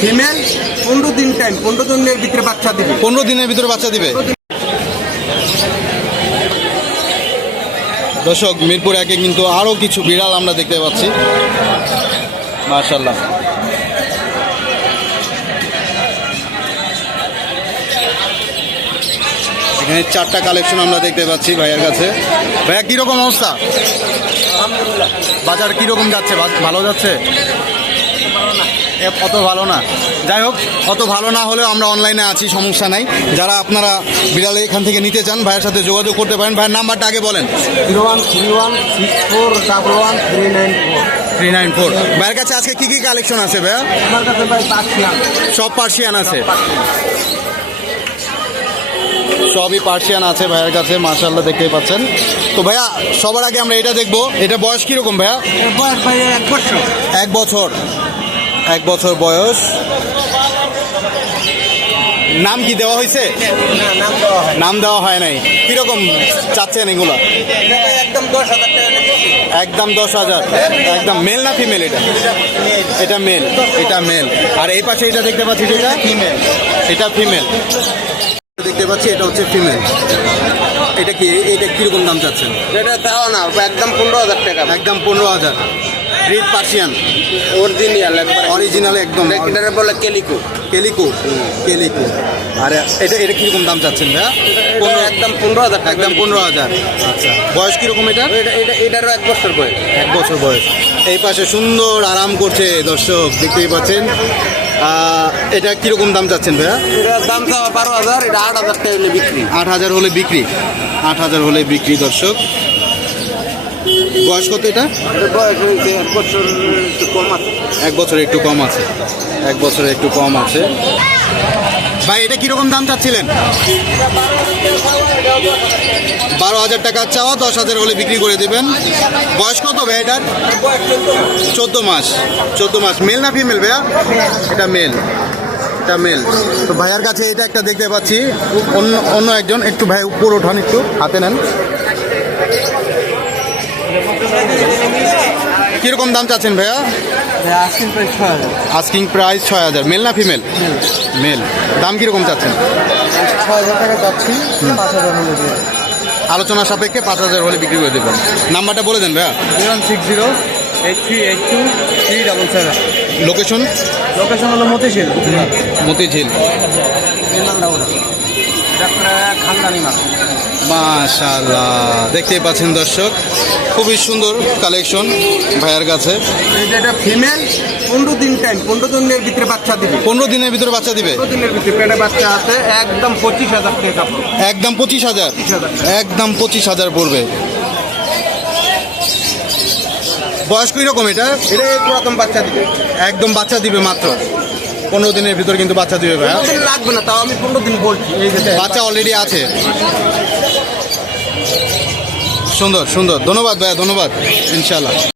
Female, 15 দিন time, 15 দিনের ভিতরে বাচ্চা দিবে। 15 দিনের ভিতরে বাচ্চা দিবে। দর্শক, মিরপুর একে কিন্তু আরও কিছু বিড়াল আমরা দেখতে পাচ্ছি, মাশাআল্লাহ। এখানে 4টা কালেকশন আমরা দেখতে পাচ্ছি ভাইয়ের কাছে। ভাইয়া কীরকম অবস্থা? বাজার কীরকম যাচ্ছে? ভালো যাচ্ছে? অত ভালো না। যাই হোক, অত ভালো না হলেও আমরা অনলাইনে আছি, সমস্যা নাই। যারা আপনারা বিড়াল এখান থেকে নিতে চান ভাইয়ের সাথে যোগাযোগ করতে পারেন। ভাইয়ের নাম্বারটা আগে বলেন। 01316411394394। 394। ভাইয়ের কাছে আজকে কি কি কালেকশন আছে ভাইয়া? আমার কাছে ভাই পার্সিয়ান, সব পার্সিয়ান আছে, সবই পার্সিয়ান আছে ভাইয়ের কাছে, মাশাআল্লাহ, দেখতেই পাচ্ছেন। তো ভাইয়া সবার আগে আমরা এটা দেখবো, এটা বয়স কীরকম ভাইয়া? বয়স ভাই 1 বছর। 1 বছর, 1 বছর বয়স। নাম কি দেওয়া হয়েছে? নাম দেওয়া হয় নাই। কিরকম চাচ্ছেন এগুলো? একদম 10,000 টাকা। একদম 10,000। একদম মেল না ফিমেল? এটা মেল, এটা মেল। আর এই পাশে এটা দেখতে পাচ্ছি, এটা ফিমেল, এটা ফিমেল দেখতে পাচ্ছি, এটা হচ্ছে ফিমেল। এটা কি, এটা কিরকম দাম চাচ্ছেন? এটা দাও না, একদম 15,000 টাকা। একদম 15,000। ব্রিড পার্সিয়ান, অরিজিনাল একবার, অরিজিনাল একদম। এটা বলে কেলিকো। Calico, calico. আর এটা কিরকম দাম চাচ্ছেন ভাইয়া? একদম 15,000 টাকা। একদম 15,000। আচ্ছা, বয়স কিরকম এটা? এটারও 1 বছর বয়স। 1 বছর বয়স। এই পাশে সুন্দর আরাম করছে, দর্শক দেখতেই পাচ্ছেন। এটা কিরকম দাম চাচ্ছেন ভাইয়া? এটার দাম তো 12,000, এটা 8,000 টাকা হলে বিক্রি। 8,000 হলে বিক্রি, 8,000 হলে বিক্রি। দর্শক, বয়স কত এটা? বয়স হয়েছে 1 বছর, একটু কম আছে। 1 বছর একটু কম আছে, 1 বছর একটু কম আছে। ভাই এটা কিরকম দাম চাচ্ছিলেন? 12,000 টাকা চাওয়া, 10,000 হলে বিক্রি করে দেবেন। বয়স কত ভাই এটার? 14 মাস। 14 মাস। মেল না ফিমেল ভাইয়া? এটা মেল, এটা মেল। তো ভাইয়ার কাছে এটা একটা দেখতে পাচ্ছি, অন্য একজন। একটু ভাই উপর ওঠান, একটু হাতে নেন। কিরকম দাম চাচ্ছেন ভাইয়া? Asking price 6,000। মেল না ফিমেল? মেল। দাম কিরকম চাচ্ছেন? 6,000 টাকা যাচ্ছি, 5,000 হলে দিয়ে। আলোচনা সাপেক্ষে 5,000 হলে বিক্রি করে দেবেন। নাম্বারটা বলে দেন ভাইয়া। 0608382 লোকেশন? লোকেশন হলো মতিঝিল। মতিঝিল। খানদানি মাছ। মাশাআল্লাহ, দেখতেই পাচ্ছেন দর্শক, খুবই সুন্দর কালেকশন ভাইয়ার কাছে। এটা ফিমেল, 15 দিন টাইম, 15 দিনের ভিতরে বাচ্চা দিবে। 15 দিনের ভিতরে বাচ্চা দিবে। 15 দিনের ভিতরে পেটে বাচ্চা আছে। একদম 25,000 টাকা পড়বে। একদম 25,000। একদম 25,000 পড়বে। বয়স কিরকম এটা? এটা প্রথম বাচ্চা দিবে। একদম বাচ্চা দিবে মাত্র 15 দিনের ভিতর কিন্তু বাচ্চা দিবে ভাইয়া। 15 দিন লাগবে না, তাও আমি 15 দিন বলছি। এই যে বাচ্চা অলরেডি আছে। সুন্দর সুন্দর, ধন্যবাদ ভাইয়া, ধন্যবাদ। ইনশাআল্লাহ।